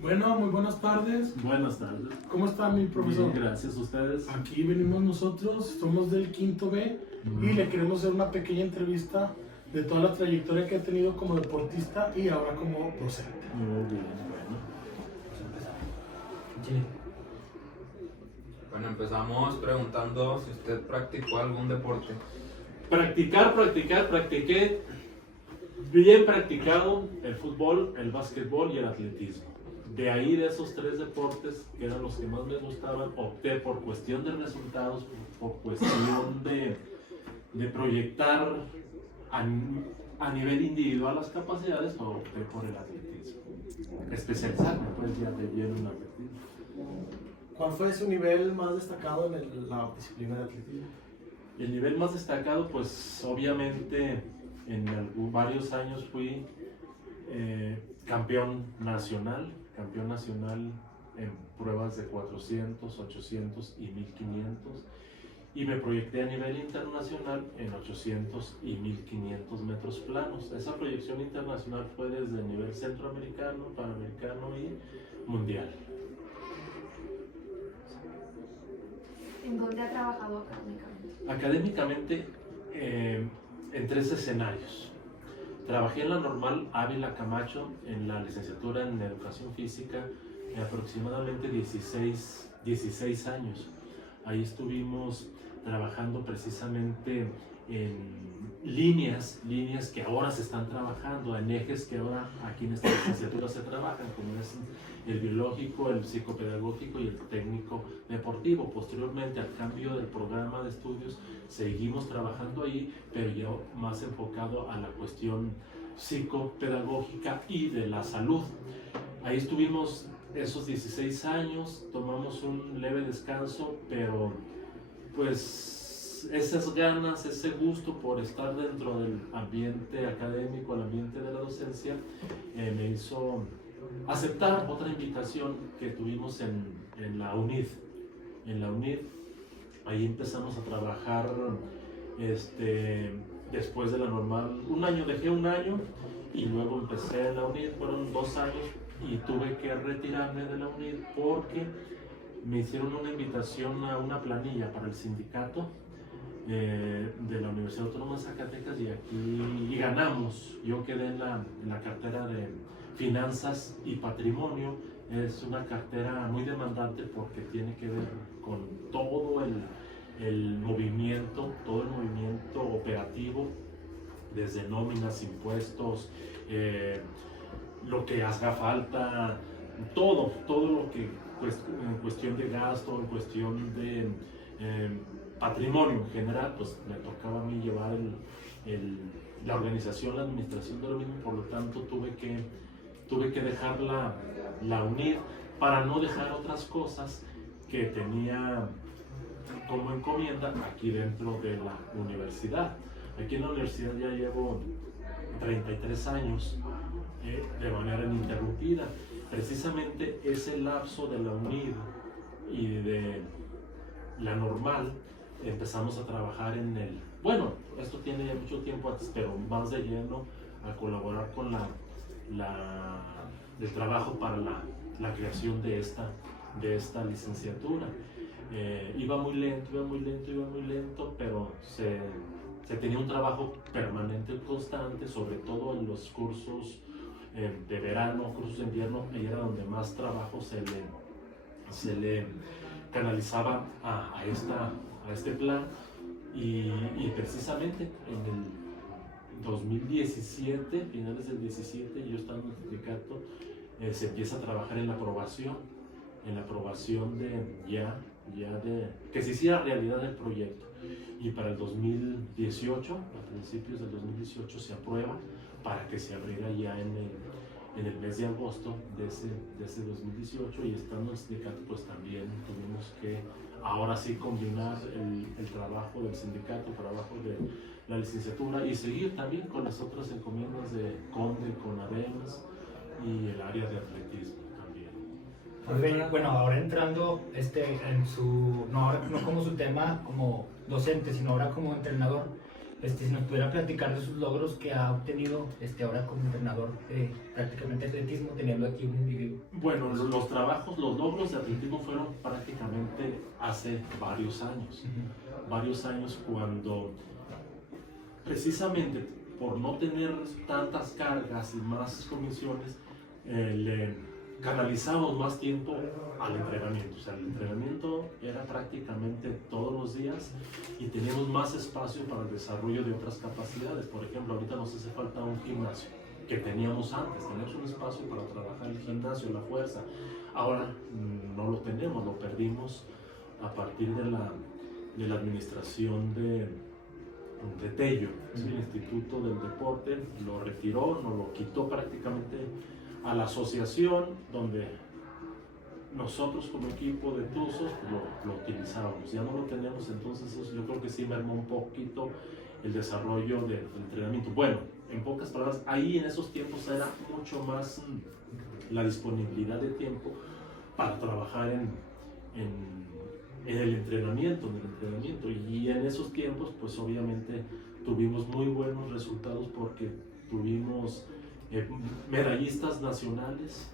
Bueno, muy buenas tardes. Buenas tardes. ¿Cómo está mi profesor? Bien, gracias a ustedes. Aquí venimos nosotros, somos del quinto B y le queremos hacer una pequeña entrevista de toda la trayectoria que ha tenido como deportista y ahora como docente. Muy bien, bueno. Bueno, empezamos preguntando si usted practicó algún deporte. Practiqué bien practicado el fútbol, el básquetbol y el atletismo. De ahí, de esos tres deportes, que eran los que más me gustaban, opté por cuestión de resultados, por cuestión de proyectar a nivel individual las capacidades, opté por el atletismo. Especializarme, pues, ya de lleno en atletismo. ¿Cuál fue su nivel más destacado en la disciplina de atletismo? El nivel más destacado, pues obviamente en varios años fui campeón nacional en pruebas de 400, 800 y 1500, y me proyecté a nivel internacional en 800 y 1500 metros planos. Esa proyección internacional fue desde el nivel centroamericano, panamericano y mundial. ¿En dónde ha trabajado académicamente? Académicamente, en tres escenarios. Trabajé en la Normal Ávila Camacho en la licenciatura en Educación Física aproximadamente 16 años. Ahí estuvimos trabajando precisamente en líneas que ahora se están trabajando, en ejes que ahora aquí en esta licenciatura se trabajan, como es el biológico, el psicopedagógico y el técnico deportivo. Posteriormente al cambio del programa de estudios seguimos trabajando ahí, pero ya más enfocado a la cuestión psicopedagógica y de la salud. Ahí estuvimos esos 16 años, tomamos un leve descanso, pero pues esas ganas, ese gusto por estar dentro del ambiente académico, el ambiente de la docencia, me hizo aceptar otra invitación que tuvimos en la UNID. En la UNID, ahí empezamos a trabajar después de la Normal. Dejé un año y luego empecé en la UNID, fueron 2 años y tuve que retirarme de la UNID porque me hicieron una invitación a una planilla para el sindicato de la Universidad Autónoma de Zacatecas y ganamos. Yo quedé en la cartera de Finanzas y Patrimonio. Es una cartera muy demandante porque tiene que ver con todo el movimiento operativo, desde nóminas, impuestos, lo que haga falta, todo lo que en cuestión de gasto, en cuestión de patrimonio en general, pues me tocaba a mí llevar la organización, la administración de lo mismo. Por lo tanto tuve que dejar la UNID para no dejar otras cosas que tenía como encomienda aquí dentro de la universidad. Aquí en la universidad ya llevo 33 años de manera ininterrumpida. Precisamente ese lapso de la UNID y de la Normal empezamos a trabajar esto tiene ya mucho tiempo antes, pero más de lleno a colaborar con el trabajo para la creación de esta licenciatura. Iba muy lento, pero se tenía un trabajo permanente y constante, sobre todo en los cursos de verano, cursos de invierno. Ahí era donde más trabajo se le canalizaba a este plan, y precisamente en el 2017, finales del 17, yo estaba en el sindicato, se empieza a trabajar en la aprobación de que se hiciera realidad el proyecto, y para el 2018, a principios del 2018, se aprueba para que se abriera ya en el mes de agosto de ese 2018, y estando en el sindicato pues también tuvimos que ahora sí combinar el trabajo del sindicato, el trabajo de la licenciatura, y seguir también con las otras encomiendas de CONDE, CONADEMS y el área de atletismo también. Bueno, ahora entrando en no como su tema como docente, sino ahora como entrenador, Si nos pudiera platicar de sus logros que ha obtenido ahora como entrenador de prácticamente atletismo, teniendo aquí un individuo. Bueno, los logros de atletismo fueron prácticamente hace varios años. Varios años cuando precisamente por no tener tantas cargas y más comisiones, le canalizamos más tiempo al entrenamiento. O sea, el entrenamiento era prácticamente todos los días y teníamos más espacio para el desarrollo de otras capacidades. Por ejemplo, ahorita nos hace falta un gimnasio que teníamos antes. Teníamos un espacio para trabajar el gimnasio, la fuerza. Ahora no lo tenemos, lo perdimos a partir de la administración de Tello, es el Instituto del Deporte, lo retiró, nos lo quitó prácticamente a la asociación, donde nosotros como equipo de Tuzos pues lo utilizábamos. Ya no lo tenemos, entonces eso yo creo que sí mermó un poquito el desarrollo del entrenamiento. Bueno, en pocas palabras, ahí en esos tiempos era mucho más la disponibilidad de tiempo para trabajar en el entrenamiento, y en esos tiempos pues obviamente tuvimos muy buenos resultados porque tuvimos medallistas nacionales,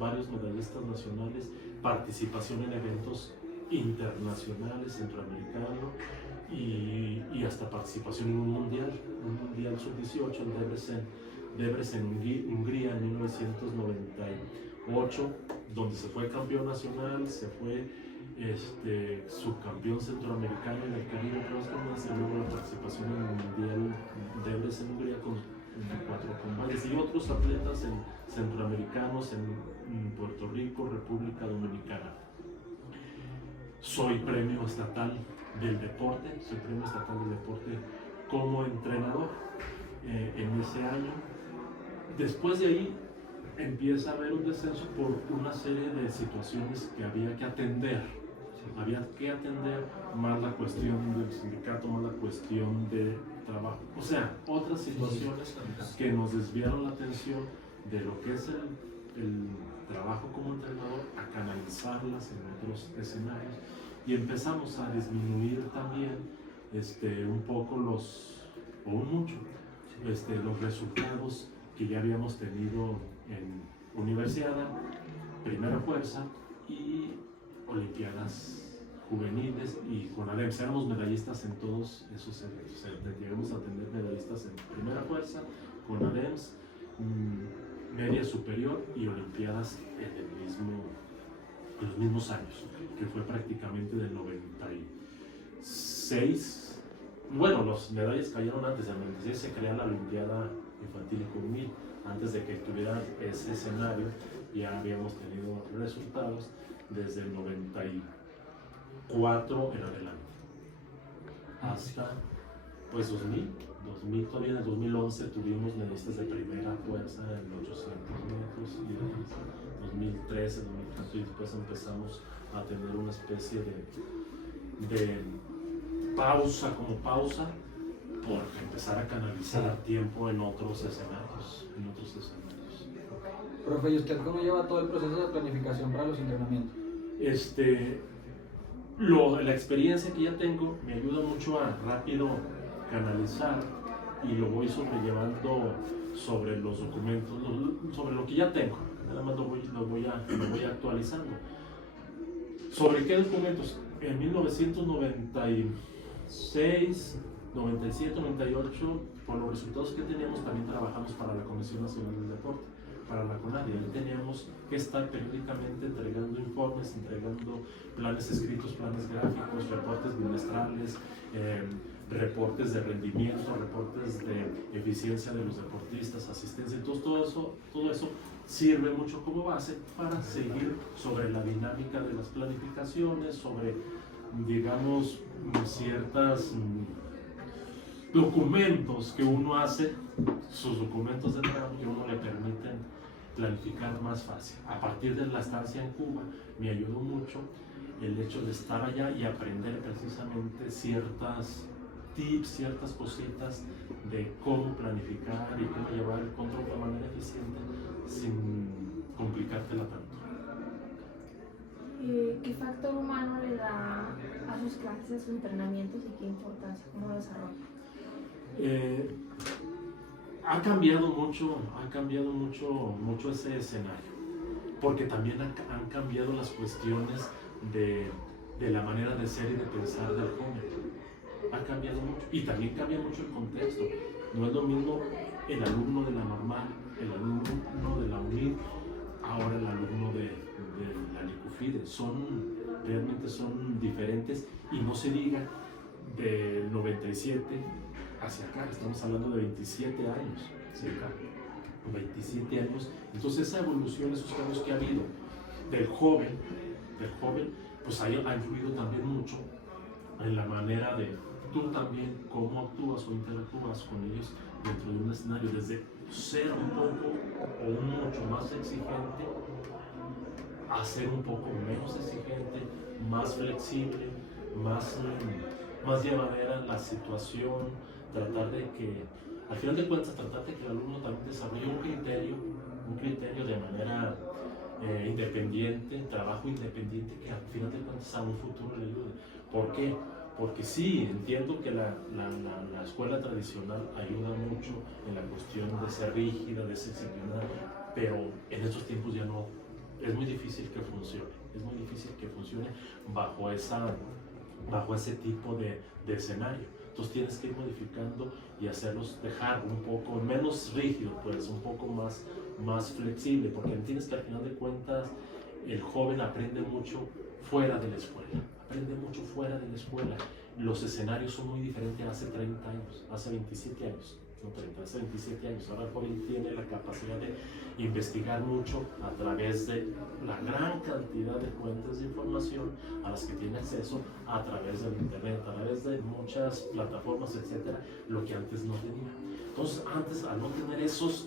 varios medallistas nacionales, participación en eventos internacionales, centroamericanos y hasta participación en un mundial sub-18 en Debrecen, Hungría en 1998, donde se fue campeón nacional, se fue subcampeón centroamericano en el Caribe, y luego la participación en el mundial Debrecen, Hungría con 4 combates y otros atletas centroamericanos en Puerto Rico, República Dominicana. Soy premio estatal del deporte, como entrenador en ese año. Después de ahí empieza a haber un descenso por una serie de situaciones que había que atender. Más la cuestión del sindicato, más la cuestión de trabajo. O sea, otras situaciones que nos desviaron la atención de lo que es el trabajo como entrenador a canalizarlas en otros escenarios. Y empezamos a disminuir también un poco los resultados que ya habíamos tenido en Universiada, Primera Fuerza y Olimpiadas juveniles, y con ADEMS éramos medallistas en todos esos eventos. O sea, llegamos a tener medallistas en Primera Fuerza, con ADEMS, media superior y Olimpiadas en los mismos años, que fue prácticamente del 96. Bueno, los medallas cayeron antes, en el 96 se crea la Olimpiada Infantil y Juvenil. Antes de que tuviera ese escenario, ya habíamos tenido resultados desde el 94 en adelante hasta pues 2000, todavía en el 2011 tuvimos medallistas de primera fuerza en 800 metros, y en 2013, 2014, y después empezamos a tener una especie de pausa por empezar a canalizar tiempo en otros escenarios. Profe, ¿y usted cómo lleva todo el proceso de planificación para los entrenamientos? La experiencia que ya tengo me ayuda mucho a rápido canalizar, y lo voy sobrellevando sobre los documentos, sobre lo que ya tengo. Nada más lo voy actualizando. ¿Sobre qué documentos? En 1996, 97, 98, por los resultados que teníamos, también trabajamos para la Comisión Nacional del Deporte, para la CONADE. Ahí teníamos que estar periódicamente entregando informes, entregando planes escritos, planes gráficos, reportes bimestrales, reportes de rendimiento, reportes de eficiencia de los deportistas, asistencia. Entonces todo eso sirve mucho como base para seguir sobre la dinámica de las planificaciones, sobre, digamos, ciertas documentos que uno hace, sus documentos de trabajo que uno le permiten planificar más fácil. A partir de la estancia en Cuba me ayudó mucho el hecho de estar allá y aprender precisamente ciertas tips, ciertas cositas de cómo planificar y cómo llevar el control de manera eficiente sin complicártela tanto. ¿Qué factor humano le da a sus clases, a sus entrenamientos, y qué importancia, cómo lo desarrolla? Ha cambiado mucho ese escenario, porque también han cambiado las cuestiones de la manera de ser y de pensar del joven. Ha cambiado mucho, y también cambia mucho el contexto. No es lo mismo el alumno de la normal, el alumno de la UNID, ahora el alumno de la Licufide. Realmente son diferentes, y no se diga del 97 hacia acá, estamos hablando de 27 años, cerca, 27 años. Entonces esa evolución, esos cambios que ha habido del joven, pues ha influido también mucho en la manera de tú también cómo actúas o interactúas con ellos dentro de un escenario, desde ser un poco o un mucho más exigente a ser un poco menos exigente, más flexible, más llevadera la situación, tratar de que, al final de cuentas, tratar de que el alumno también desarrolle un criterio de manera independiente, trabajo independiente, que al final de cuentas a un futuro le ayude. ¿Por qué? Porque sí, entiendo que la escuela tradicional ayuda mucho en la cuestión de ser rígida, de ser disciplinada, pero en estos tiempos ya no, es muy difícil que funcione bajo ese tipo de escenario. Entonces tienes que ir modificando y dejar un poco menos rígido, pues un poco más flexible, porque entiendes que al final de cuentas el joven aprende mucho fuera de la escuela. Los escenarios son muy diferentes hace 30 años, hace 27 años. No 30, hace 27 años. Ahora el joven tiene la capacidad de investigar mucho a través de la gran cantidad de fuentes de información a las que tiene acceso, a través del internet, a través de muchas plataformas, etcétera, lo que antes no tenía. Entonces, antes, al no tener esas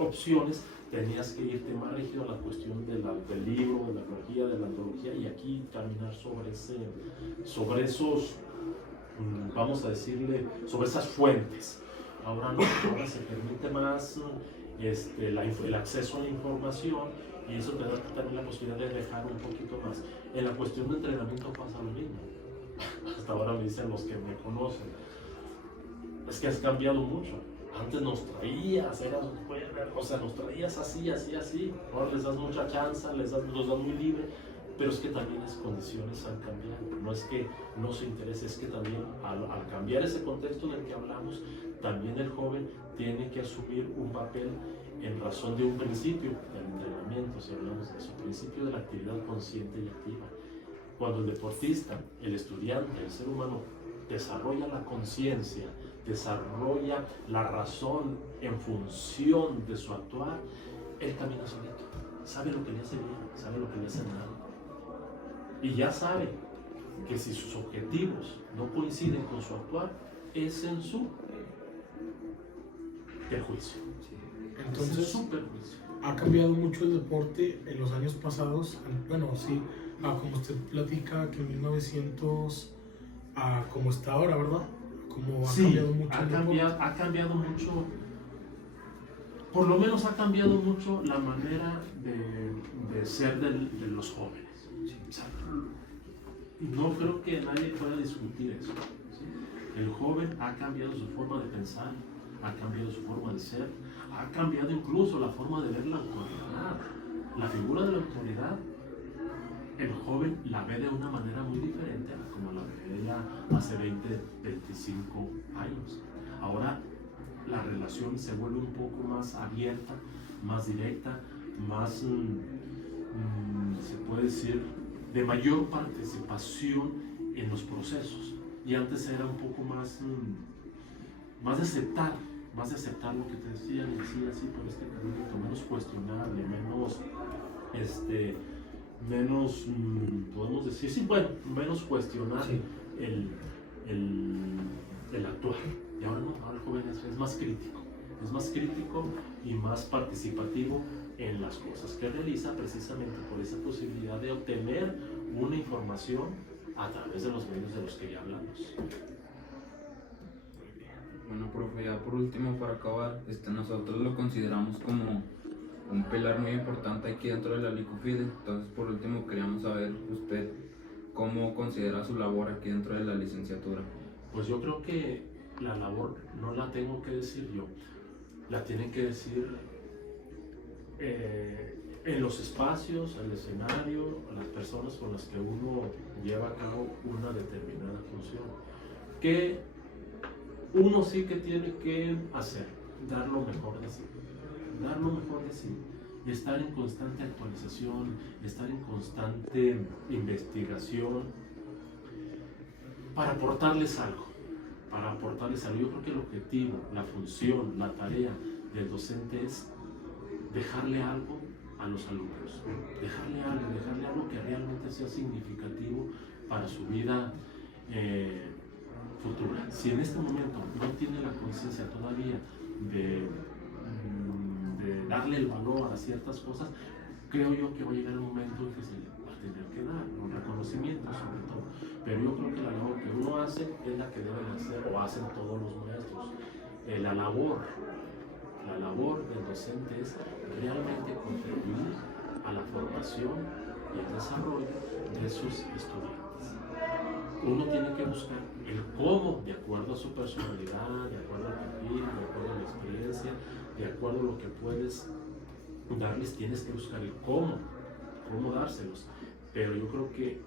opciones, tenías que irte más rígido a la cuestión del libro, de la biología, de la antología, y aquí caminar sobre esos, vamos a decirle, sobre esas fuentes. Ahora no, ahora se permite más el acceso a la información, y eso te da también la posibilidad de dejar un poquito más. En la cuestión de entrenamiento pasa lo mismo. Hasta ahora me dicen los que me conocen, es que has cambiado mucho. Antes nos traías, nos traías así. Ahora les das mucha chance, los das muy libre, pero es que también las condiciones han cambiado. No es que no se interese, es que también al cambiar ese contexto del que hablamos, también el joven tiene que asumir un papel en razón de un principio del entrenamiento, si hablamos de eso, principio de la actividad consciente y activa. Cuando el deportista, el estudiante, el ser humano desarrolla la conciencia, desarrolla la razón en función de su actuar, él camina solito, sabe lo que le hace bien, sabe lo que le hace mal, y ya sabe que si sus objetivos no coinciden con su actuar, es en su perjuicio. Entonces, es su perjuicio. ha cambiado mucho el deporte en los años pasados. Bueno, sí, como usted platica, que en 1900 como está ahora, ¿verdad? Como ha cambiado mucho ha cambiado mucho, por lo menos ha cambiado mucho la manera de ser de los jóvenes. O sea, no creo que nadie pueda discutir eso. ¿Sí? El joven ha cambiado su forma de pensar, ha cambiado su forma de ser, ha cambiado incluso la forma de ver la autoridad. La figura de la autoridad, el joven la ve de una manera muy diferente a como la veía hace 20, 25 años. Ahora la relación se vuelve un poco más abierta, más directa, más, se puede decir, de mayor participación en los procesos. Y antes era un poco más de aceptar lo que te decían, y así por este camino, menos cuestionable, menos, podemos decir, menos cuestionar el actuar. Y ahora no, ahora el joven es más crítico y más participativo en las cosas que realiza, precisamente por esa posibilidad de obtener una información a través de los medios de los que ya hablamos. Bueno, profe, ya por último, para acabar, nosotros lo consideramos como un pilar muy importante aquí dentro de la Licufide. Entonces, por último, queríamos saber usted cómo considera su labor aquí dentro de la licenciatura. Pues yo creo que la labor no la tengo que decir yo, la tienen que decir en los espacios, el escenario, las personas con las que uno lleva a cabo una determinada función. Que uno sí que tiene que hacer, dar lo mejor de sí, dar lo mejor de sí, y estar en constante actualización, estar en constante investigación, para aportarles algo, Yo creo que el objetivo, la función, la tarea del docente es dejarle algo a los alumnos, dejarle algo que realmente sea significativo para su vida futura. Si en este momento no tiene la conciencia todavía de darle el valor a ciertas cosas, creo yo que va a llegar el momento en que se le va a tener que dar un reconocimiento sobre todo. Pero yo creo que la labor que uno hace es la que deben hacer o hacen todos los maestros. La labor del docente es realmente contribuir a la formación y el desarrollo de sus estudiantes. Uno tiene que buscar el cómo, de acuerdo a su personalidad, de acuerdo al perfil, de acuerdo a la experiencia, de acuerdo a lo que puedes darles, tienes que buscar el cómo dárselos. Pero yo creo que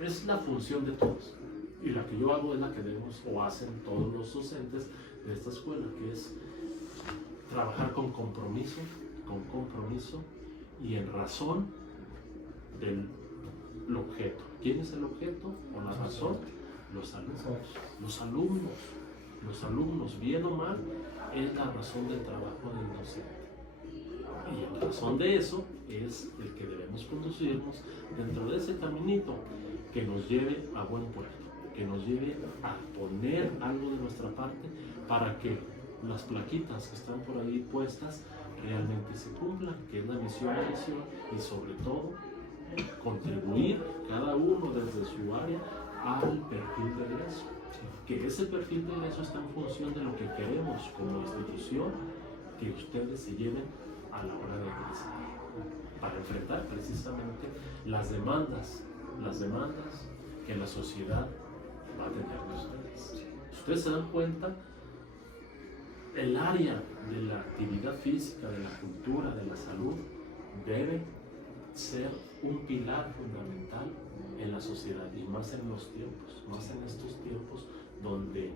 es la función de todos. Y la que yo hago es la que debemos o hacen todos los docentes de esta escuela, que es trabajar con compromiso y en razón del objeto. ¿Quién es el objeto o la razón? Los alumnos, bien o mal, es la razón del trabajo del docente. Y en razón de eso es el que debemos conducirnos dentro de ese caminito que nos lleve a buen puerto, que nos lleve a poner algo de nuestra parte para que las plaquitas que están por ahí puestas realmente se cumplan, que es la misión y sobre todo contribuir cada uno desde su área al perfil de egreso. Que ese perfil de egreso está en función de lo que queremos como institución que ustedes se lleven a la hora de egresar, para enfrentar precisamente las demandas que la sociedad va a tener de ustedes. Ustedes se dan cuenta, el área de la actividad física, de la cultura, de la salud, debe ser un pilar fundamental en la sociedad y más en estos tiempos donde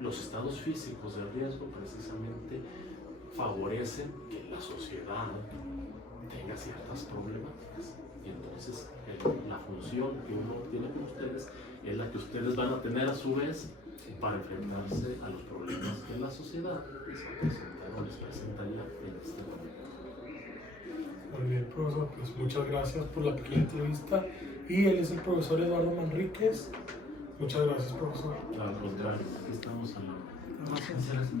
los estados físicos de riesgo precisamente favorecen que la sociedad tenga ciertas problemáticas. Y entonces la función que uno tiene con ustedes es la que ustedes van a tener a su vez para enfrentarse a los problemas que la sociedad les presentaría en este momento. Muy bien, profesor, pues muchas gracias por la pequeña entrevista. Y él es el profesor Eduardo Manríquez. Muchas gracias, profesor. Al contrario, aquí estamos a la hora. Gracias.